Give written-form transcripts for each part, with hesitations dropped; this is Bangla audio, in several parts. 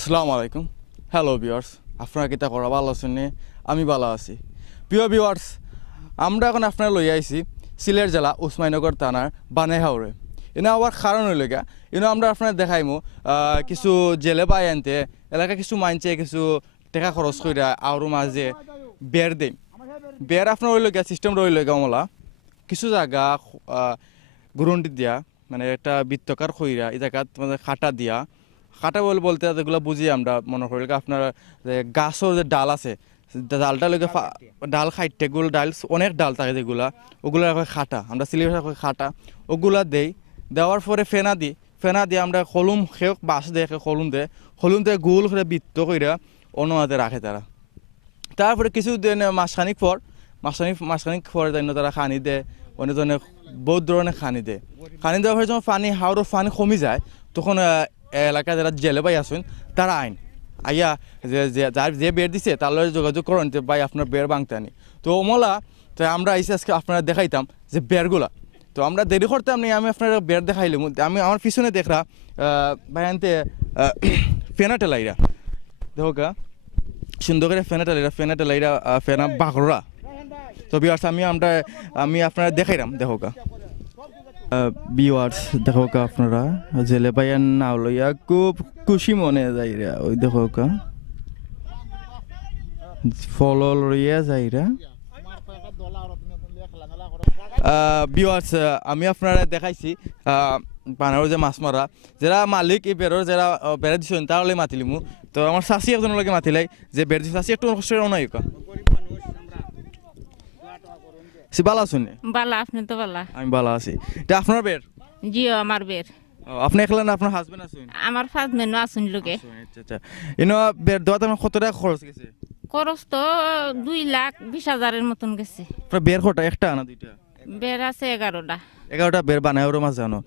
আসসালামু আলাইকুম হ্যালো ভিউয়ার্স আপনারা কিতা করা ভালো আছেন আমি ভালো আছি প্রিয় ভিউয়ার্স আমরা এখন আপনারা লই আইছি সিলেট জেলা উসমানীনগর থানার বানেহাওরে এনে আবার কারণ হইল গা এনে আমরা আপনারা দেখাইমু কিছু জেলে পাই আনতে এলাকা কিছু মানছে কিছু টাকা খরচ কইরা আর মাঝে বের দেন বের আপনার হইল গা সিস্টেম রইল গা আমলা কিছু জায়গা গ্রুন্ডি দিয়া মানে একটা বৃত্তকার কইরা এই জায়গা মানে খাটা দিয়া কাটা বলতে যেগুলো বুঝি আমরা মনে করি আপনার গাছের যে ডাল আছে ডালটা লোকে ডাল খাইতে গুলো ডাল অনেক ডাল থাকে যেগুলা ওগুলো খাটা আমরা সিলেট খাটা ওগুলা দেই দেওয়ার পরে ফেনা দিয়ে আমরা হলুম খেয়ে বাস দেখে হলুম দিয়ে গোল করে বৃত্ত করে অন্য হাতে রাখে তারপরে কিছু দিন মাসখানিক পর তারা খানি দেয় অনেক ধরনের বহুত ধরনের খানি দেওয়ার পরে যখন পানি কমে যায় তখন এলাকায় যারা জেলে ভাই আসুন তারা আইয়া যে বের দিছে তার লগে যোগাযোগ করেন যে ভাই আপনার বের ভাঙতে আনি তো ওমলা তো আমরা আইসি আজকে আপনারা দেখাইতাম যে বেরগুলা তো আমরা দেরি করতাম নি আমি আপনার বের দেখাইলাম আমি আমার পিছনে দেখরা ভাই আনতে ফেনা টেলাইরা দেখো গা সুন্দর করে ফেনা টেলাইরা ফেনা বাঘরা তো বিয়ার্স আমি আপনারা দেখাইলাম দেখো গা ভিউয়ার্স দেখো কা আপনারা জেলে পাইয়ান নাও লইয়া খুব খুশি মনে যাইরা ওই দেখো কা ফল লইয়া যাইরা ভিউয়ার্স আমি আপনারা দেখাইছি পানার যে মাছ মারা যারা মালিক এই বেরোর যারা বেড়ে দিচ্ছেন তাহলে মাতিলিমু তো আমার শাশি একজনের লগে মাতিলাই যে বেড়ে দিচ্ছে শাশি একটু কষ্ট নাই কা ভালো আছেন ভালো আপনি তো ভালো আমি ভালো আছি এটা আপনার বের জিও আমার বের আপনি একলা না আপনার হাজবেন্ড আছেন আমার হাজবেন্ড আছেন লোকে আচ্ছা ইনো বের দেওয়াতে আমার কত টাকা খরচ গেছে খরচ তো 2,20,000 মতন গেছে আপনার বের কটা একটা না দুইটা বের আছে 11টা বের বানায় ওর মাছ জানো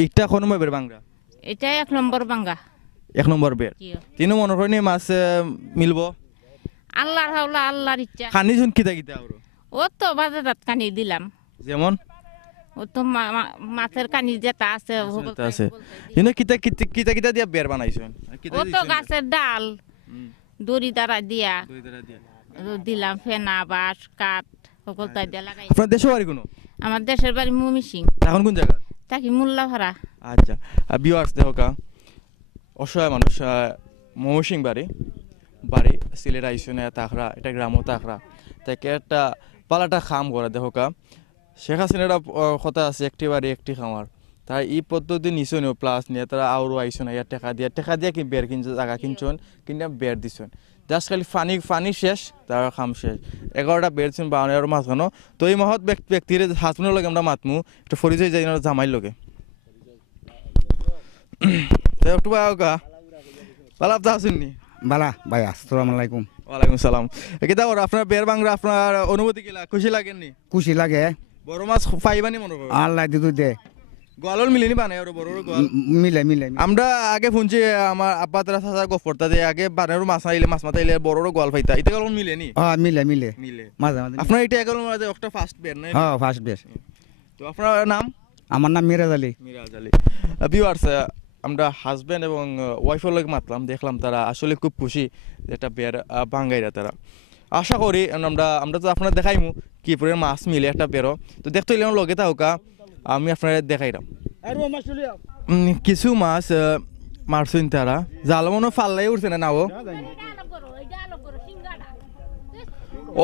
এইটা কোন বের বাংলা এটা 1 নম্বর বাঙ্গা 1 নম্বর বের তিন মনে করেন মাছ মিলবো আল্লাহর হাওলা আল্লাহর ইচ্ছা খানি শুন কিতা আর ও তো বাজার কানি দিলাম যেমন ও তো মাছের কানি যেটা আছে কিন্তু কিতা দিয়া বের বানাইছেন ও তো গাছের ডাল দড়ি দ্বারা দিয়া দিলাম ফেনা বাঁশ কাঠ সকল তাই দিয়া লাগাই আপনার দেশের বাড়ি কোন আমার দেশের বাড়ি মমিসিং এখন কোন জায়গা তাকি মোল্লা ভাড়া আচ্ছা ভিউয়ার্স দেখো কা অসহায় মানুষ মমিসিং বাড়ি সিলেট আইসনে তাখরা এটা গ্রামও তাখরা তাকে একটা পালাটা খাম করে দেখো কা শেখ হাসিনার কথা আছে একটি বাড়ি একটি খামার তাই এই পদ্ধতি নিছন প্লাস নিয়ে তারা আরও আইসন ইয়া টেকা দিয়া কি বের কিনছে জায়গা কিনছন কিনা বের দিছন জাস্ট খালি ফানি শেষ তার খাম শেষ 11টা বের ছিল 52 মাঝখানো তো এই মহৎ ব্যক্তির হাসপাতালের লগে আমরা মাতমু একটু পরিচয় যাই জামাইর লগে তো একটু বাগা ভালো আপনি আসেননি বালা ভাই আসসালামু আলাইকুম ওয়ালাইকুম সালাম কিতা ওর আপনার বের বাংলা আপনার অনুভূতি কি খুশি লাগেননি খুশি লাগে বড় মাছ পাইবানি মনে করো আল্লাহ দিদু দে গোয়ালর মিলেনি বানায় আর বড় গোয়াল মিলে আমরা আগে শুনছি আমার আব্বা তারা চাচা গফরতা যে আগে বানের মাছ আইলে মাছ মাথা আইলে বড় গোয়াল পাইতা এটা গেল মিলেনি মিলে মাঝে আপনার এটা গেল মাঝে একটা ফার্স্ট বের না হ্যাঁ ফার্স্ট বের তো আপনার নাম আমার নাম মিরাজ আলী ভিউয়ার্স আমরা হাজবেন্ড এবং ওয়াইফের লগে মাতলাম দেখলাম তারা আসলে খুব খুশি যেটা বের বাঙ্গাইরা তারা আশা করি আমরা তো আপনারা দেখাইমু কি পরিমাণ মাছ মিলে একটা বেরো তো দেখতে হইলে লগে থাকা আমি আপনারা দেখাইলাম কিছু মাছ মারছেন তারা জাল মনে ফাল্লাই উঠছে না নাও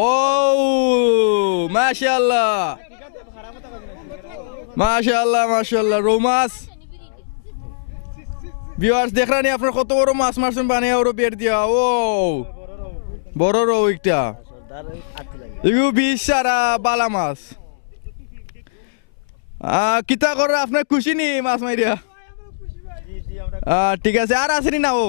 ও মাশাআল্লাহ রৌ মাছ ভিউয়ার্স দেখরানি আপনার কত বড় মাছ মারছেন বানিয়ে ওর বের দিয়া ও বড় রৌ একটা এগুলো 20 সারা বালা মাছ কিতা করে আপনার খুশি নি মাছ মাইরিয়া ঠিক আছে আর আসেনি না ও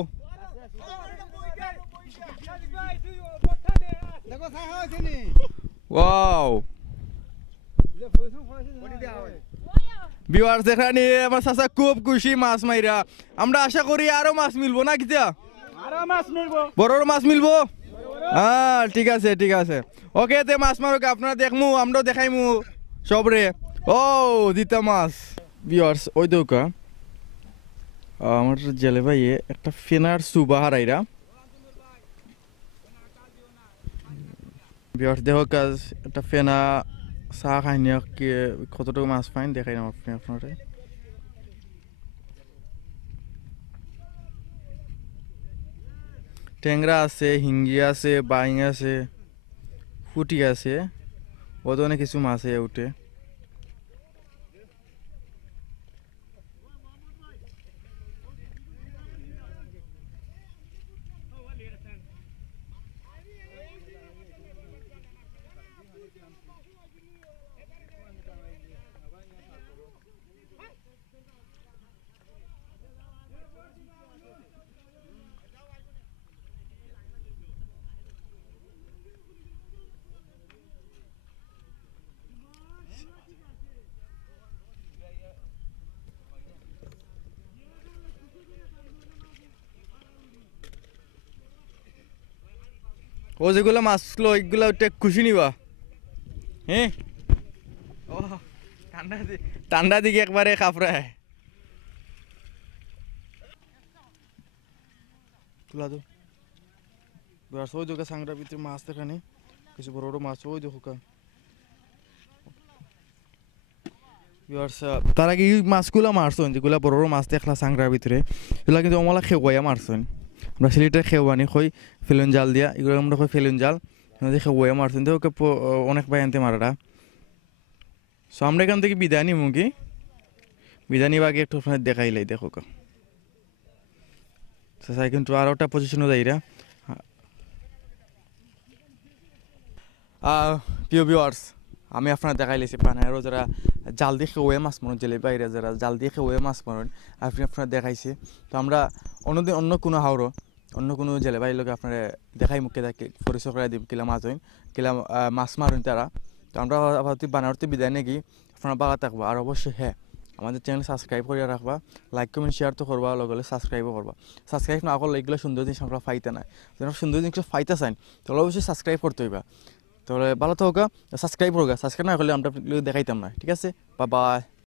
ওয়াও ভিউয়ার্স দেখানি আমার চাচা খুব খুশি মাছ মাইরা আমরা আশা করি আরো মাছ মিলবো না কিতা বড় মাছ মিলবো ঠিক আছে ওকে তে মাছ মারুক আপনারা দেখমু আমরাও দেখাইমু সবরে ও দিতা মাছ ভিউয়ার্স ওই দৌকা আমার জেলে ভাইয়ে একটা ফেনার সুবা হারাইরা বিয়ার দেহ কাজ একটা ফেনা চা খাইনি কি কতটুকু মাছ পাইন দেখাই না আপনি আপনারা ট্যাংরা আছে হিঙ্গি আছে বাইং আছে ফুটি আছে কত অনেক কিছু মাছ উঠে ও যেগুলো মাছ লো ওইগুলো খুশি নিবা হ্যাঁ ও ঠান্ডা দিকে একবারে কাপড়ায় তুলা দো ওই দেখো সাংরার ভিতরে মাছ দেখানি কিছু বড় বড় মাছ ওই দেখো তার আগে এই মাছগুলো মারছেন যেগুলো বড় বড় মাছ দেখলা সাংরার ভিতরে এগুলো কিন্তু অমলা খেওয়াইয়া মারছেন আমরা সিলেটের খেওয়ানি কই ফেলুন জাল দিয়া এগুলো আমরা কই ফেলুন জাল খেওয়াইয়া মারছেন তো ওকে অনেক পাই আনতে মারাটা সো আমরা এখান থেকে বিদায় নিব কি বিদায় নিব আগে একটু আপনার দেখাইলাই দেখো কিন্তু আরও একটা পজিশনও যাইরা প্রিয় ভিউয়ার্স আমি আপনার দেখাইলেছি পানারও যারা জাল দিয়ে খেয়ে মাছ মারুন জেলে বাইরে যারা জাল দিয়ে খেয়ে মাছ মারুন আপনি আপনার দেখাইছে তো আমরা অন্যদিন অন্য কোনো হাওড়ো অন্য কোনো জেলে বাইরের লোক আপনারা দেখাই মুখে দেখে পরিচয় করে দিব কিলা মাছ হইন কিলা মাছ মারুন তারা তো আমরা আবার বানারতে বিদায় নাকি আপনারা বাগা থাকবো আর অবশ্যই হ্যাঁ আমাদের চ্যানেল সাবস্ক্রাইব করে রাখবা লাইক কমেন্ট শেয়ার তো করবা লগে সাবস্ক্রাইবও করবা সাবস্ক্রাইব না করলে এগুলো সুন্দর জিনিস আমরা ফাইতে নাই যেন সুন্দর জিনিস ফাইতে চান তাহলে অবশ্যই সাবস্ক্রাইব করতে হইবা তাহলে ভালো তো হোক সাবস্ক্রাইব হোক সাবস্ক্রাইব না করলে আমরা দেখাইতাম না ঠিক আছে বাই বাই